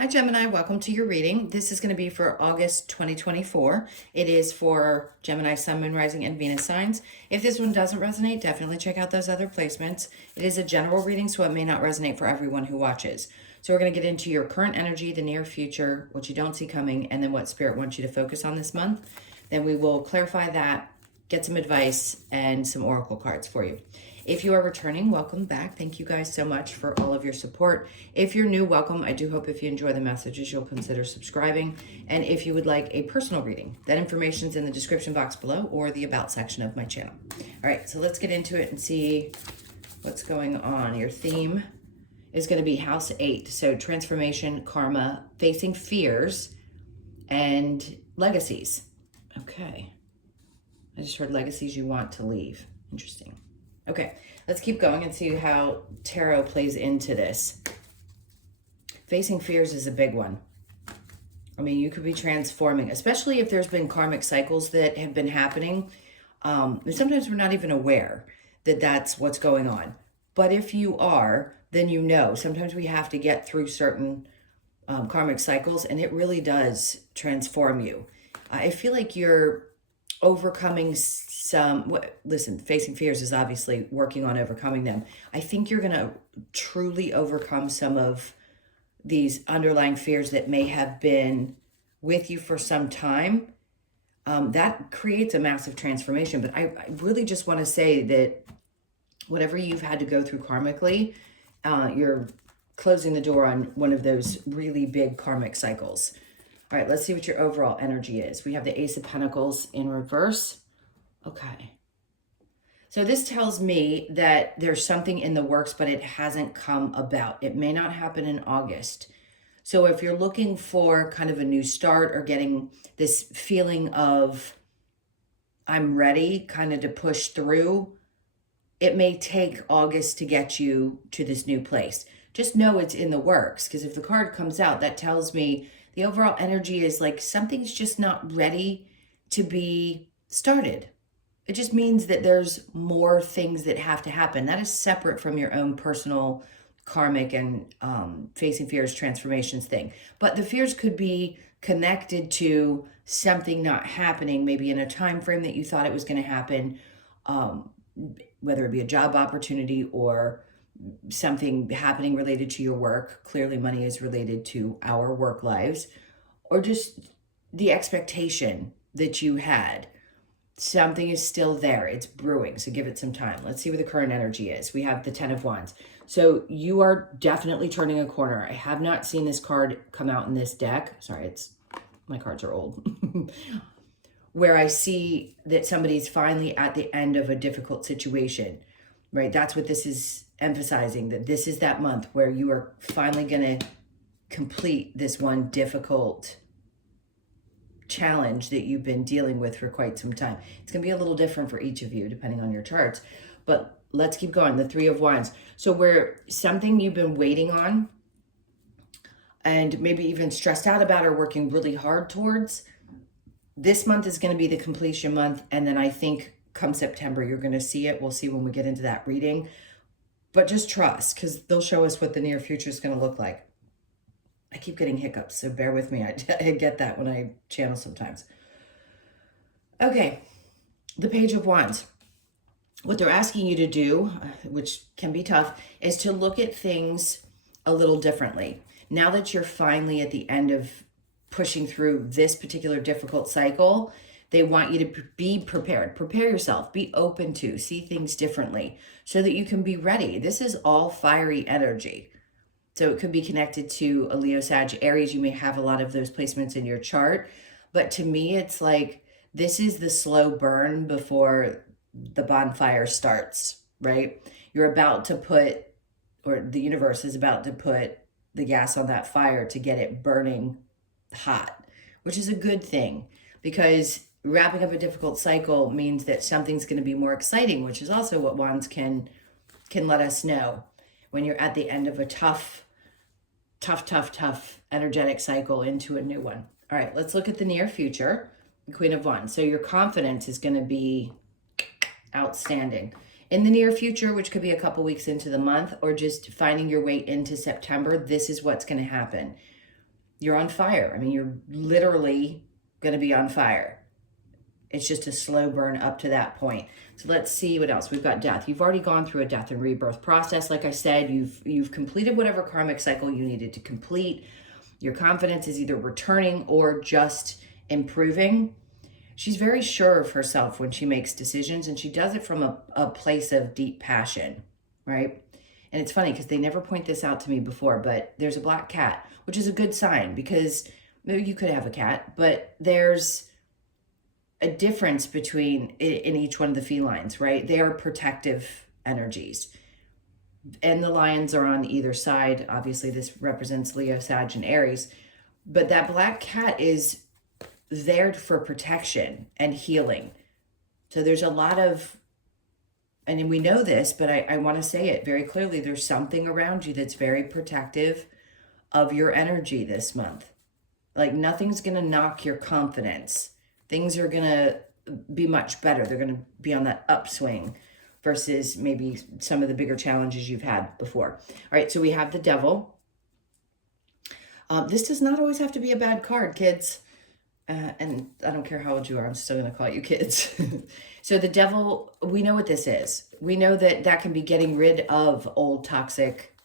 Hi Gemini, welcome to your reading. This is going to be for August 2024. It is for Gemini, Sun, Moon, Rising, and Venus signs. If this one doesn't resonate, definitely check out those other placements. It is a general reading, so it may not resonate for everyone who watches. So we're going to get into your current energy, the near future, what you don't see coming, and then what Spirit wants you to focus on this month. Then we will clarify that, get some advice, and some oracle cards for you. If you are returning, welcome back. Thank you guys so much for all of your support. If you're new, welcome. I do hope if you enjoy the messages, you'll consider subscribing. And if you would like a personal reading, that information's in the description box below or the about section of my channel. All right, so let's get into it and see what's going on. Your theme is going to be House 8. So transformation, karma, facing fears, and legacies. Okay. I just heard legacies you want to leave. Interesting. Okay, let's keep going and see how tarot plays into this. Facing fears is a big one. I mean, you could be transforming, especially if there's been karmic cycles that have been happening. And sometimes we're not even aware that that's what's going on. But if you are, then you know. Sometimes we have to get through certain karmic cycles, and it really does transform you. I feel like you're overcoming listen, facing fears is obviously working on overcoming them. I think you're going to truly overcome some of these underlying fears that may have been with you for some time. That creates a massive transformation. But I really just want to say that whatever you've had to go through karmically, you're closing the door on one of those really big karmic cycles. All right, let's see what your overall energy is. We have the Ace of Pentacles in reverse. Okay. So this tells me that there's something in the works, but it hasn't come about. It may not happen in August. So if you're looking for kind of a new start or getting this feeling of I'm ready kind of to push through, it may take August to get you to this new place. Just know it's in the works, because if the card comes out, that tells me the overall energy is like something's just not ready to be started. It just means that there's more things that have to happen. That is separate from your own personal karmic and facing fears transformations thing. But the fears could be connected to something not happening, maybe in a time frame that you thought it was going to happen, whether it be a job opportunity or something happening related to your work. Clearly money is related to our work lives, or just the expectation that you had. Something is still there. It's brewing. So give it some time. Let's see what the current energy is. We have the 10 of Wands. So you are definitely turning a corner. I have not seen this card come out in this deck. Sorry, my cards are old. Where I see that somebody's finally at the end of a difficult situation, right? That's what this is emphasizing, that this is that month where you are finally going to complete this one difficult challenge that you've been dealing with for quite some time. It's going to be a little different for each of you depending on your charts, but let's keep going. The 3 of Wands. So where something you've been waiting on and maybe even stressed out about or working really hard towards, this month is going to be the completion month. And then I think come September, you're going to see it. We'll see when we get into that reading, but just trust, because they'll show us what the near future is going to look like. I keep getting hiccups, so bear with me. I get that when I channel sometimes. Okay, the Page of Wands. What they're asking you to do, which can be tough, is to look at things a little differently. Now that you're finally at the end of pushing through this particular difficult cycle, they want you to be prepared. Prepare yourself. Be open to see things differently so that you can be ready. This is all fiery energy. So it could be connected to a Leo, Sag, Aries. You may have a lot of those placements in your chart. But to me, it's like this is the slow burn before the bonfire starts, right? You're about to put, or the universe is about to put the gas on that fire to get it burning hot, which is a good thing, because wrapping up a difficult cycle means that something's going to be more exciting, which is also what Wands can let us know when you're at the end of a tough energetic cycle into a new one. All right, let's look at the near future, the Queen of Wands. So your confidence is going to be outstanding. In the near future, which could be a couple weeks into the month or just finding your way into September, this is what's going to happen. You're on fire. I mean, you're literally going to be on fire. It's just a slow burn up to that point. So let's see what else. We've got death. You've already gone through a death and rebirth process. Like I said, you've completed whatever karmic cycle you needed to complete. Your confidence is either returning or just improving. She's very sure of herself when she makes decisions, and she does it from a place of deep passion, right? And it's funny because they never point this out to me before, but there's a black cat, which is a good sign because maybe you could have a cat, but there's a difference between in each one of the felines, right? They are protective energies. And the lions are on either side. Obviously, this represents Leo, Sag, and Aries. But that black cat is there for protection and healing. So there's a lot of, and we know this, but I want to say it very clearly. There's something around you that's very protective of your energy this month. Like nothing's going to knock your confidence. Things are going to be much better. They're going to be on that upswing versus maybe some of the bigger challenges you've had before. All right, so we have the devil. This does not always have to be a bad card, kids. And I don't care how old you are, I'm still going to call you kids. So the devil, we know what this is. We know that that can be getting rid of old toxic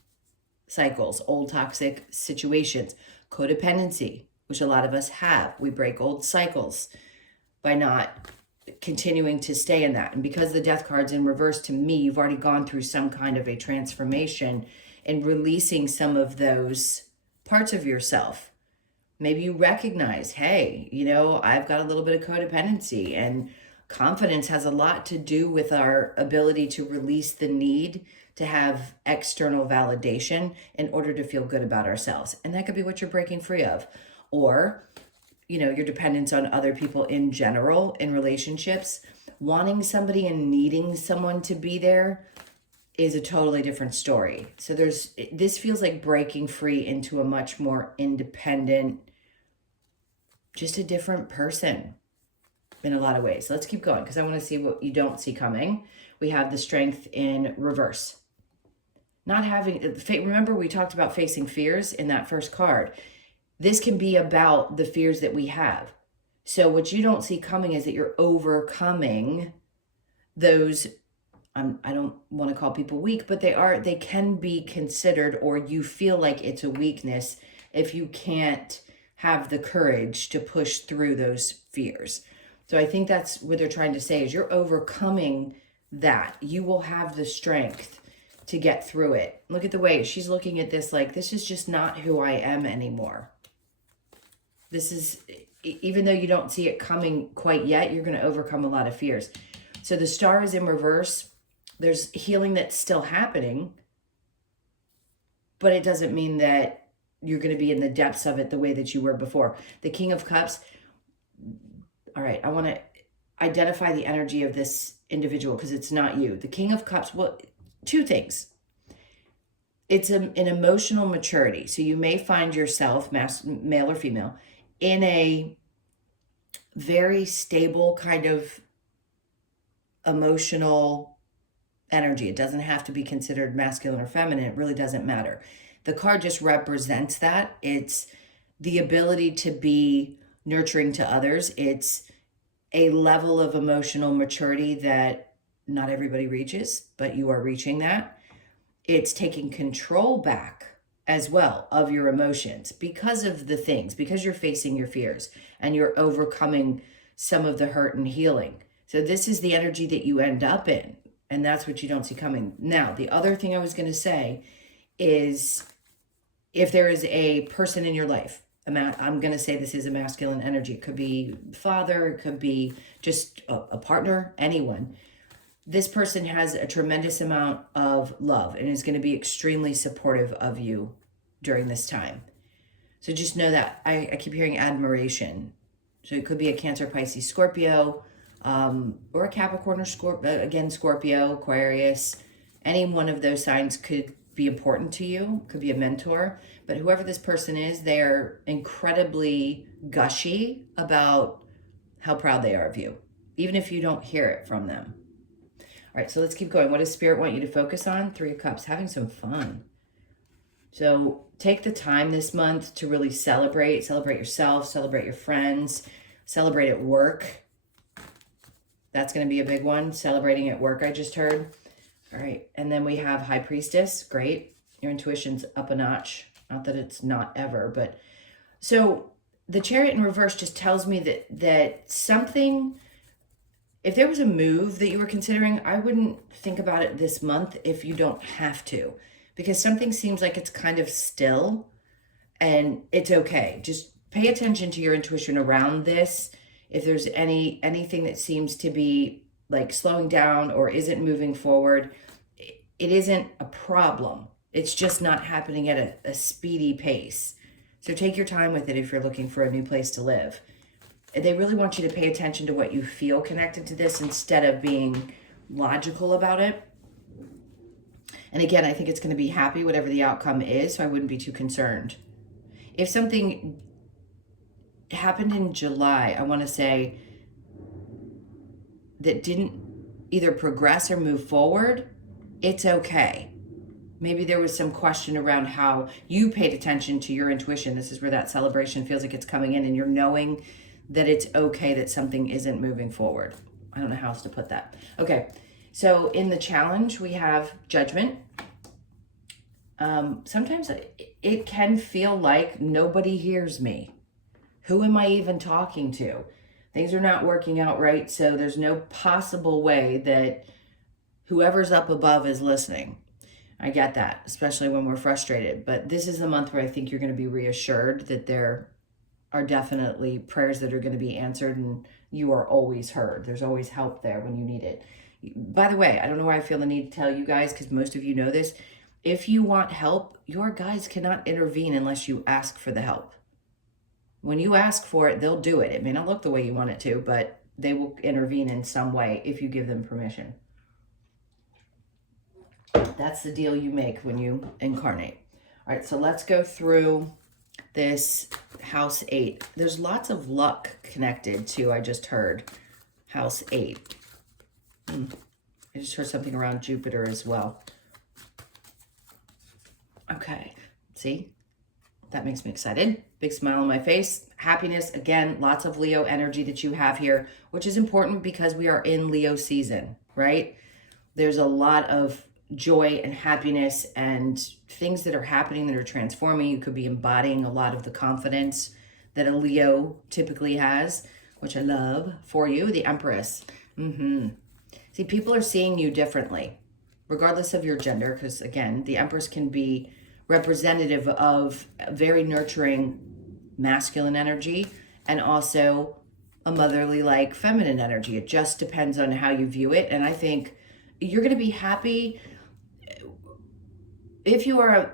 cycles, old toxic situations, codependency, which a lot of us have. We break old cycles by not continuing to stay in that. And because the death card's in reverse, to me, you've already gone through some kind of a transformation and releasing some of those parts of yourself. Maybe you recognize, hey, you know, I've got a little bit of codependency, and confidence has a lot to do with our ability to release the need to have external validation in order to feel good about ourselves. And that could be what you're breaking free of. Or, you know, your dependence on other people in general in relationships. Wanting somebody and needing someone to be there is a totally different story. So this feels like breaking free into a much more independent, just a different person in a lot of ways. Let's keep going because I want to see what you don't see coming. We have the strength in reverse. Not having, remember we talked about facing fears in that first card. This can be about the fears that we have. So what you don't see coming is that you're overcoming those, I don't want to call people weak, but they can be considered, or you feel like it's a weakness if you can't have the courage to push through those fears. So I think that's what they're trying to say is you're overcoming that. You will have the strength to get through it. Look at the way she's looking at this, like, this is just not who I am anymore. This is, even though you don't see it coming quite yet, you're going to overcome a lot of fears. So the star is in reverse. There's healing that's still happening, but it doesn't mean that you're going to be in the depths of it the way that you were before. The King of Cups. All right, I want to identify the energy of this individual because it's not you. The King of Cups, well, two things. It's an emotional maturity. So you may find yourself, male or female, in a very stable kind of emotional energy. It doesn't have to be considered masculine or feminine. It really doesn't matter. The card just represents that. It's the ability to be nurturing to others. It's a level of emotional maturity that not everybody reaches, but you are reaching that. It's taking control back as well of your emotions because of the things, because you're facing your fears and you're overcoming some of the hurt and healing. So this is the energy that you end up in, and that's what you don't see coming. Now, the other thing I was going to say is if there is a person in your life, I'm going to say this is a masculine energy. It could be father, it could be just a partner, anyone. This person has a tremendous amount of love and is going to be extremely supportive of you during this time. So just know that I keep hearing admiration. So it could be a Cancer, Pisces, Scorpio, or a Capricorn or Scorpio, Aquarius. Any one of those signs could be important to you, could be a mentor. But whoever this person is, they're incredibly gushy about how proud they are of you, even if you don't hear it from them. All right, so let's keep going. What does Spirit want you to focus on? 3 of Cups, having some fun. So take the time this month to really celebrate yourself, celebrate your friends, celebrate at work. That's going to be a big one. Celebrating at work, I just heard. All right. And then we have High Priestess. Great. Your intuition's up a notch. Not that it's not ever, but so the Chariot in reverse just tells me that something, if there was a move that you were considering, I wouldn't think about it this month if you don't have to, because something seems like it's kind of still, and it's okay. Just pay attention to your intuition around this. If there's anything that seems to be like slowing down or isn't moving forward, it isn't a problem. It's just not happening at a speedy pace. So take your time with it if you're looking for a new place to live. They really want you to pay attention to what you feel connected to this instead of being logical about it. And again, I think it's going to be happy, whatever the outcome is, so I wouldn't be too concerned. If something happened in July, I want to say, that didn't either progress or move forward, it's okay. Maybe there was some question around how you paid attention to your intuition. This is where that celebration feels like it's coming in and you're knowing that it's okay that something isn't moving forward. I don't know how else to put that. Okay, so in the challenge, we have Judgment. Sometimes it can feel like nobody hears me. Who am I even talking to? Things are not working out right, so there's no possible way that whoever's up above is listening. I get that, especially when we're frustrated. But this is a month where I think you're going to be reassured that there are definitely prayers that are going to be answered and you are always heard. There's always help there when you need it. By the way, I don't know why I feel the need to tell you guys, because most of you know this. If you want help, your guides cannot intervene unless you ask for the help. When you ask for it, they'll do it. It may not look the way you want it to, but they will intervene in some way if you give them permission. That's the deal you make when you incarnate. All right, so let's go through this house 8. There's lots of luck connected to, I just heard, house 8. I just heard something around Jupiter as well. Okay, see? That makes me excited. Big smile on my face. Happiness, again, lots of Leo energy that you have here, which is important because we are in Leo season, right? There's a lot of joy and happiness and things that are happening that are transforming. You could be embodying a lot of the confidence that a Leo typically has, which I love for you, the Empress. See, people are seeing you differently, regardless of your gender, because again, the Empress can be representative of very nurturing masculine energy and also a motherly like feminine energy. It just depends on how you view it. And I think you're going to be happy if you are a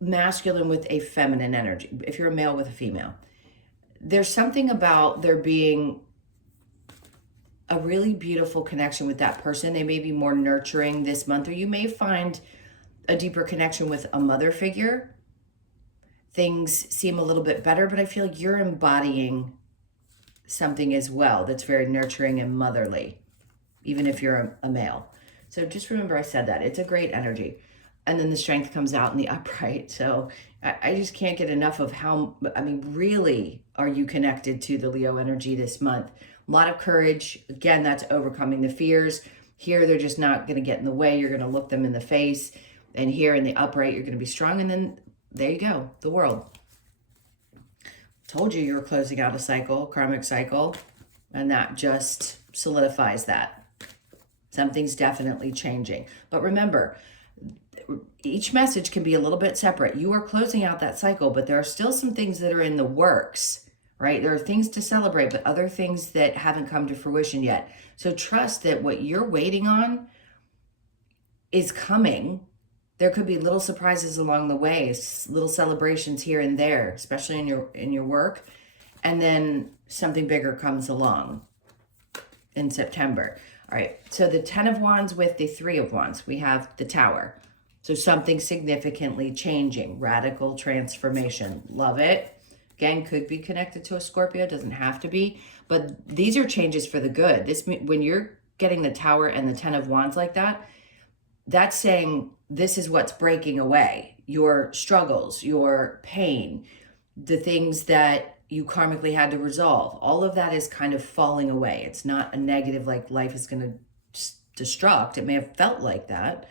masculine with a feminine energy, if you're a male with a female. There's something about there being a really beautiful connection with that person. They may be more nurturing this month, or you may find a deeper connection with a mother figure. Things seem a little bit better, but I feel like you're embodying something as well that's very nurturing and motherly, even if you're a male. So just remember I said that. It's a great energy. And then the Strength comes out in the upright. So I just can't get enough of how, I mean, really are you connected to the Leo energy this month? A lot of courage. Again, that's overcoming the fears. Here, they're just not going to get in the way. You're going to look them in the face. And here in the upright, you're going to be strong. And then there you go, the World. Told you were closing out a cycle, karmic cycle. And that just solidifies that. Something's definitely changing. But remember, each message can be a little bit separate. You are closing out that cycle, but there are still some things that are in the works, right? There are things to celebrate, but other things that haven't come to fruition yet. So trust that what you're waiting on is coming. There could be little surprises along the way, little celebrations here and there, especially in your work. And then something bigger comes along in September. All right, so the 10 of Wands with the 3 of Wands, we have the Tower. So something significantly changing, radical transformation. Love it. Again, could be connected to a Scorpio, doesn't have to be. But these are changes for the good. When you're getting the Tower and the 10 of Wands like that, that's saying this is what's breaking away. Your struggles, your pain, the things that you karmically had to resolve, all of that is kind of falling away. It's not a negative, like life is going to destruct. It may have felt like that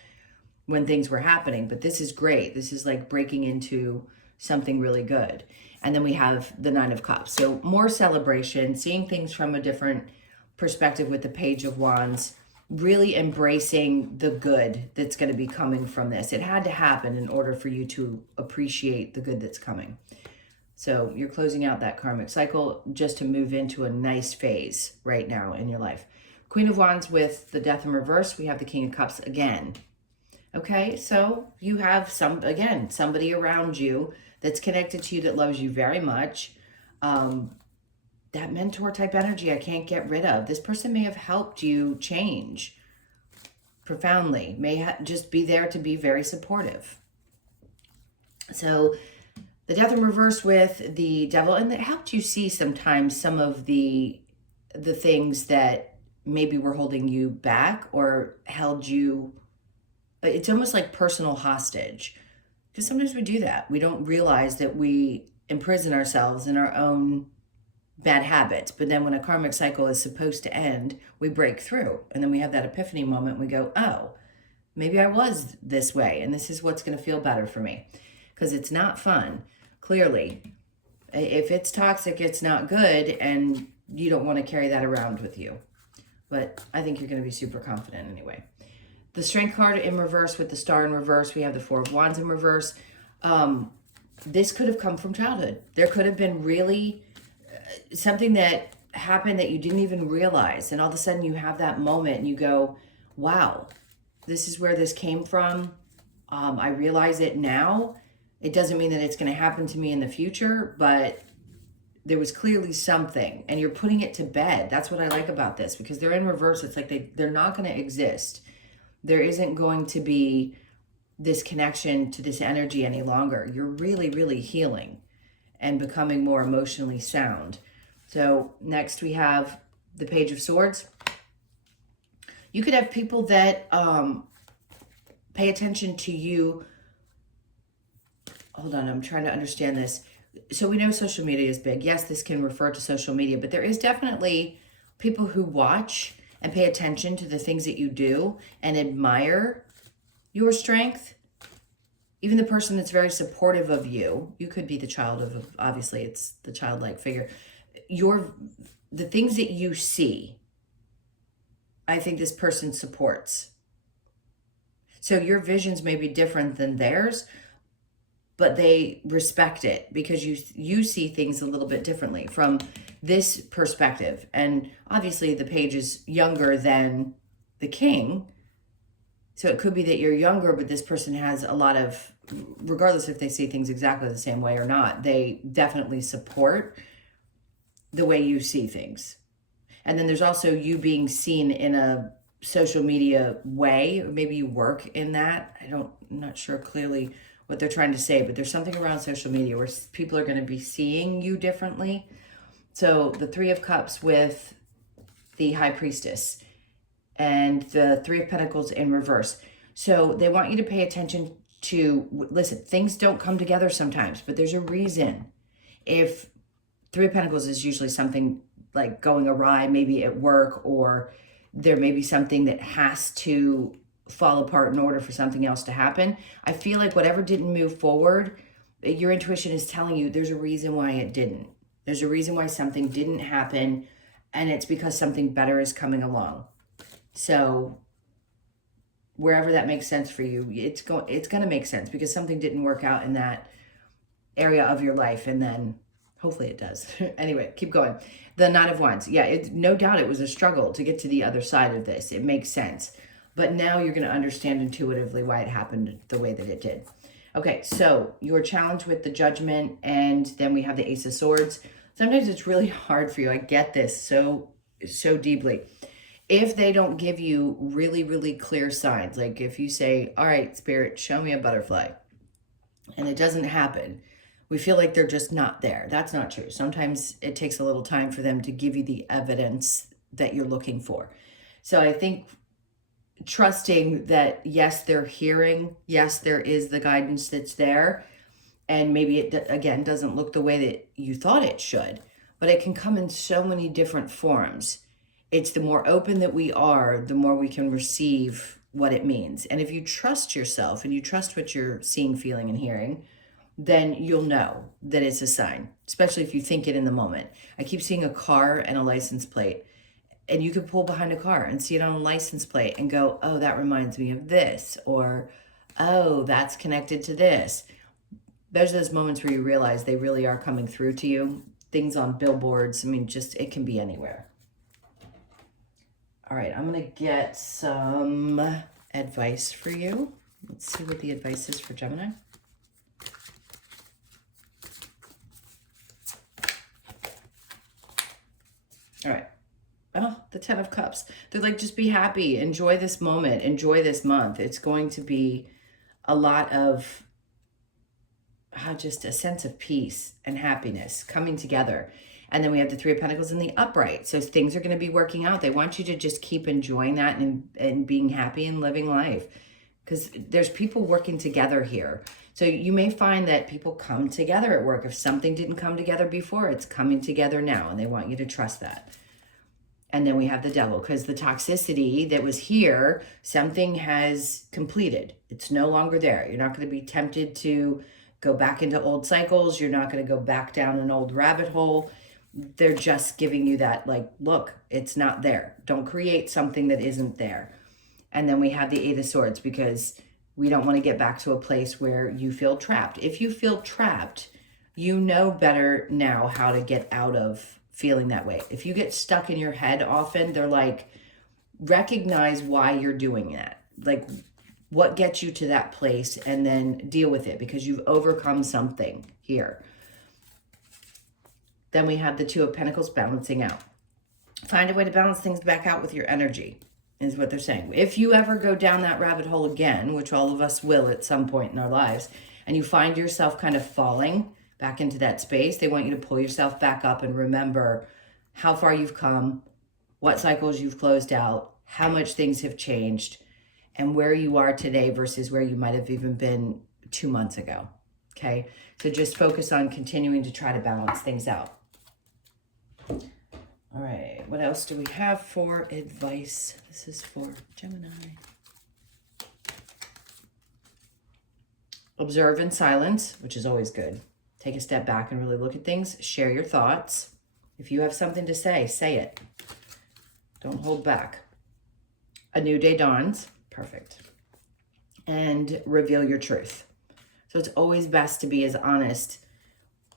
when things were happening, but this is great. This is like breaking into something really good. And then we have the Nine of Cups. So more celebration, seeing things from a different perspective with the Page of Wands, really embracing the good that's going to be coming from this. It had to happen in order for you to appreciate the good that's coming. So you're closing out that karmic cycle just to move into a nice phase right now in your life. Queen of Wands with the Death in reverse. We have the King of Cups again. Okay, so you have somebody around you that's connected to you that loves you very much. That mentor type energy I can't get rid of. This person may have helped you change profoundly, may just be there to be very supportive. So the Death in reverse with the Devil, and it helped you see sometimes some of the things that maybe were holding you back or held you. It's almost like personal hostage, because sometimes we do that. We don't realize that we imprison ourselves in our own bad habits. But then when a karmic cycle is supposed to end, we break through. And then we have that epiphany moment. We go, oh, maybe I was this way. And this is what's going to feel better for me. Because it's not fun. Clearly, if it's toxic, it's not good. And you don't want to carry that around with you. But I think you're going to be super confident anyway. The Strength card in reverse with the Star in reverse. We have the Four of Wands in reverse. This could have come from childhood. There could have been really something that happened that you didn't even realize. And all of a sudden you have that moment and you go, wow, this is where this came from. I realize it now. It doesn't mean that it's going to happen to me in the future, but there was clearly something, and you're putting it to bed. That's what I like about this, because they're in reverse. It's like they're not going to exist. There isn't going to be this connection to this energy any longer. You're really, really healing and becoming more emotionally sound. So next we have the Page of Swords. You could have people that pay attention to you. Hold on, I'm trying to understand this. So we know social media is big. Yes, this can refer to social media, but there is definitely people who watch and pay attention to the things that you do and admire your strength. Even the person that's very supportive of you, you could be the child of, obviously it's the childlike figure. The things that you see, I think this person supports. So your visions may be different than theirs, but they respect it because you see things a little bit differently from this perspective. And obviously the page is younger than the king. So it could be that you're younger, but this person has a lot of, regardless if they see things exactly the same way or not, they definitely support the way you see things. And then there's also you being seen in a social media way. Maybe you work in that. I'm not sure clearly what they're trying to say, but there's something around social media where people are going to be seeing you differently. So the Three of Cups with the High Priestess and the Three of Pentacles in reverse. So they want you to pay attention to, listen, things don't come together sometimes, but there's a reason. If Three of Pentacles is usually something like going awry, maybe at work, or there may be something that has to fall apart in order for something else to happen. I feel like whatever didn't move forward, your intuition is telling you there's a reason why it didn't. There's a reason why something didn't happen, and it's because something better is coming along. So wherever that makes sense for you, it's going to make sense because something didn't work out in that area of your life, and then hopefully it does. Anyway, keep going. The Nine of Wands. Yeah, no doubt it was a struggle to get to the other side of this. It makes sense. But now you're going to understand intuitively why it happened the way that it did. Okay, so your challenge with the Judgment, and then we have the Ace of Swords. Sometimes it's really hard for you. I get this so deeply. If they don't give you really, really clear signs, like if you say, all right, Spirit, show me a butterfly, and it doesn't happen, we feel like they're just not there. That's not true. Sometimes it takes a little time for them to give you the evidence that you're looking for. So I think trusting that, yes, they're hearing, yes, there is the guidance that's there, and maybe it, again, doesn't look the way that you thought it should, but it can come in so many different forms. It's the more open that we are, the more we can receive what it means. And if you trust yourself and you trust what you're seeing, feeling, and hearing, then you'll know that it's a sign, especially if you think it in the moment. I keep seeing a car and a license plate, and you could pull behind a car and see it on a license plate and go, oh, that reminds me of this, or, oh, that's connected to this. There's those moments where you realize they really are coming through to you. Things on billboards, I mean, just, it can be anywhere. All right, I'm going to get some advice for you. Let's see what the advice is for Gemini. All right. Oh, the 10 of Cups. They're like, just be happy. Enjoy this moment. Enjoy this month. It's going to be a lot of just a sense of peace and happiness coming together. And then we have the 3 of Pentacles in the upright. So things are going to be working out. They want you to just keep enjoying that and being happy and living life. Because there's people working together here. So you may find that people come together at work. If something didn't come together before, it's coming together now. And they want you to trust that. And then we have the Devil, because the toxicity that was here, something has completed. It's no longer there. You're not going to be tempted to go back into old cycles. You're not going to go back down an old rabbit hole. They're just giving you that, like, look, it's not there. Don't create something that isn't there. And then we have the 8 of Swords, because we don't want to get back to a place where you feel trapped. If you feel trapped, you know better now how to get out of feeling that way. If you get stuck in your head often, they're like, recognize why you're doing that. Like, what gets you to that place, and then deal with it, because you've overcome something here. Then we have the 2 of Pentacles, balancing out. Find a way to balance things back out with your energy, is what they're saying. If you ever go down that rabbit hole again, which all of us will at some point in our lives, and you find yourself kind of falling back into that space, they want you to pull yourself back up and remember how far you've come, what cycles you've closed out, how much things have changed, and where you are today versus where you might have even been 2 months ago. Okay, so just focus on continuing to try to balance things out. All right, what else do we have for advice? This is for Gemini. Observe in silence, which is always good. Take a step back and really look at things. Share your thoughts. If you have something to say it. Don't hold back. A new day dawns. Perfect. And reveal your truth. So it's always best to be as honest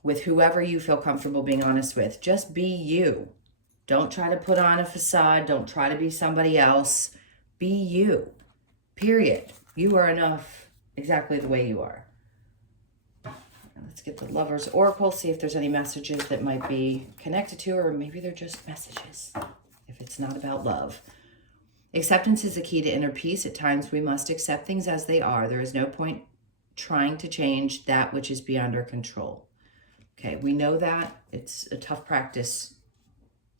with whoever you feel comfortable being honest with. Just be you. Don't try to put on a facade. Don't try to be somebody else. Be you. Period. You are enough exactly the way you are. Let's get the Lover's Oracle, see if there's any messages that might be connected to, or maybe they're just messages, if it's not about love. Acceptance is the key to inner peace. At times we must accept things as they are. There is no point trying to change that which is beyond our control. Okay, we know that. It's a tough practice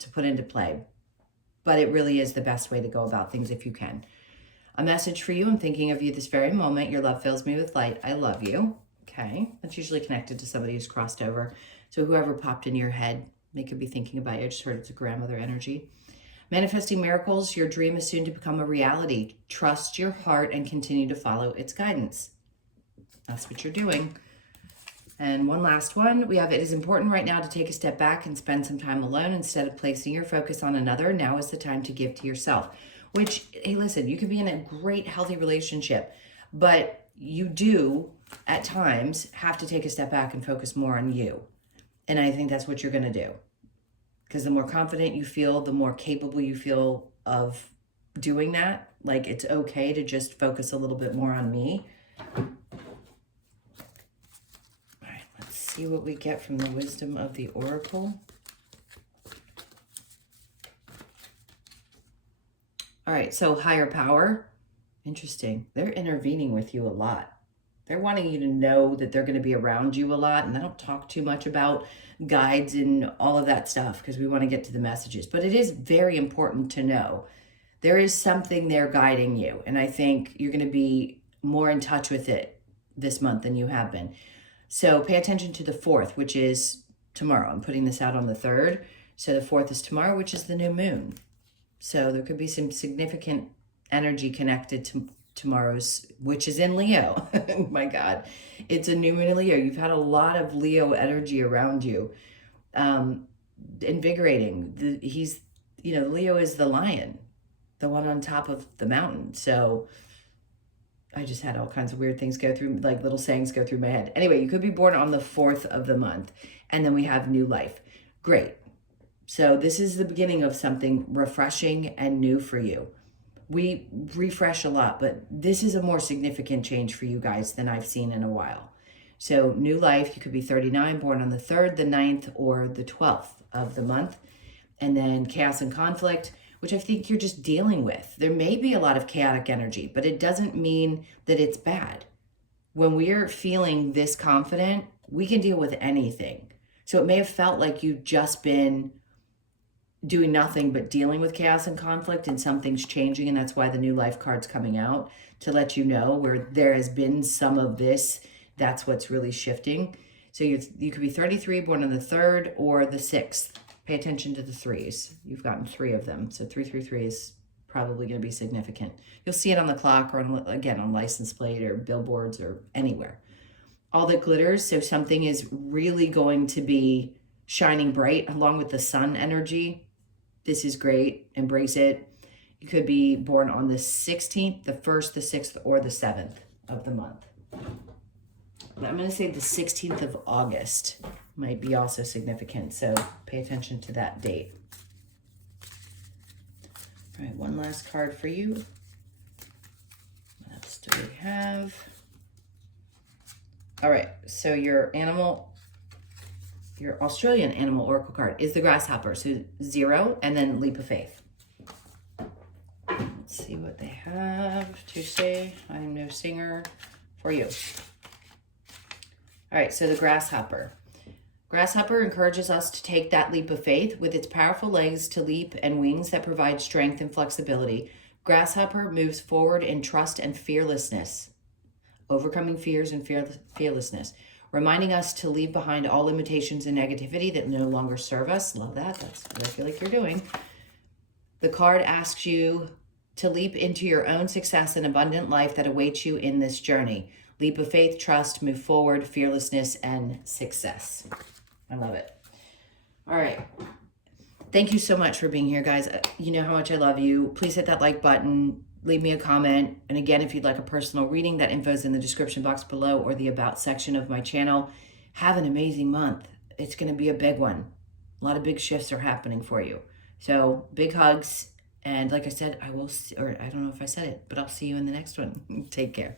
to put into play, but it really is the best way to go about things if you can. A message for you. I'm thinking of you this very moment. Your love fills me with light. I love you. Okay, that's usually connected to somebody who's crossed over. So whoever popped in your head, they could be thinking about you. I just heard it's a grandmother energy. Manifesting miracles. Your dream is soon to become a reality. Trust your heart and continue to follow its guidance. That's what you're doing. And one last one. We have, it is important right now to take a step back and spend some time alone instead of placing your focus on another. Now is the time to give to yourself. Which, hey, listen, you can be in a great, healthy relationship, but you do, at times, have to take a step back and focus more on you. And I think that's what you're going to do. Because the more confident you feel, the more capable you feel of doing that. Like, it's okay to just focus a little bit more on me. All right, let's see what we get from the wisdom of the Oracle. All right, so higher power. Interesting. They're intervening with you a lot. They're wanting you to know that they're going to be around you a lot. And I don't talk too much about guides and all of that stuff because we want to get to the messages. But it is very important to know There is something there guiding you. And I think you're going to be more in touch with it this month than you have been. So pay attention to the 4th, which is tomorrow. I'm putting this out on the 3rd. So the 4th is tomorrow, which is the new moon. So there could be some significant energy connected to tomorrow's, which is in Leo. My God, it's a new moon in Leo. You've had a lot of Leo energy around you. Invigorating. He's, Leo is the lion, the one on top of the mountain. So I just had all kinds of weird things go through, like little sayings go through my head. Anyway, you could be born on the 4th of the month, and then we have new life. Great. So this is the beginning of something refreshing and new for you. We refresh a lot, but this is a more significant change for you guys than I've seen in a while. So new life, you could be 39, born on the 3rd, the 9th, or the 12th of the month. And then chaos and conflict, which I think you're just dealing with. There may be a lot of chaotic energy, but it doesn't mean that it's bad. When we're feeling this confident, we can deal with anything. So it may have felt like you've just been doing nothing but dealing with chaos and conflict, and something's changing, and that's why the new life card's coming out to let you know where there has been some of this. That's what's really shifting. So you could be 33, born on the 3rd or the 6th. Pay attention to the 3s. You've gotten 3 of them. So 333 is probably going to be significant. You'll see it on the clock or on license plate or billboards or anywhere. All that glitters. So something is really going to be shining bright along with the sun energy. This is great. Embrace it. You could be born on the 16th, the 1st, the 6th, or the 7th of the month. I'm going to say the 16th of August might be also significant, so pay attention to that date. All right, one last card for you. What else do we have? All right, so your Australian animal oracle card is the grasshopper, so 0 and then leap of faith. Let's see what they have to say. I'm no singer for you. All right, so the grasshopper. Grasshopper encourages us to take that leap of faith with its powerful legs to leap and wings that provide strength and flexibility. Grasshopper moves forward in trust and fearlessness, overcoming fears and fearlessness, reminding us to leave behind all limitations and negativity that no longer serve us. Love that. That's what I feel like you're doing. The card asks you to leap into your own success and abundant life that awaits you in this journey. Leap of faith, trust, move forward, fearlessness, and success. I love it. All right. Thank you so much for being here, guys. You know how much I love you. Please hit that like button. Leave me a comment. And again, if you'd like a personal reading, that info is in the description box below or the About section of my channel. Have an amazing month. It's going to be a big one. A lot of big shifts are happening for you. So big hugs. And like I said, I don't know if I said it, but I'll see you in the next one. Take care.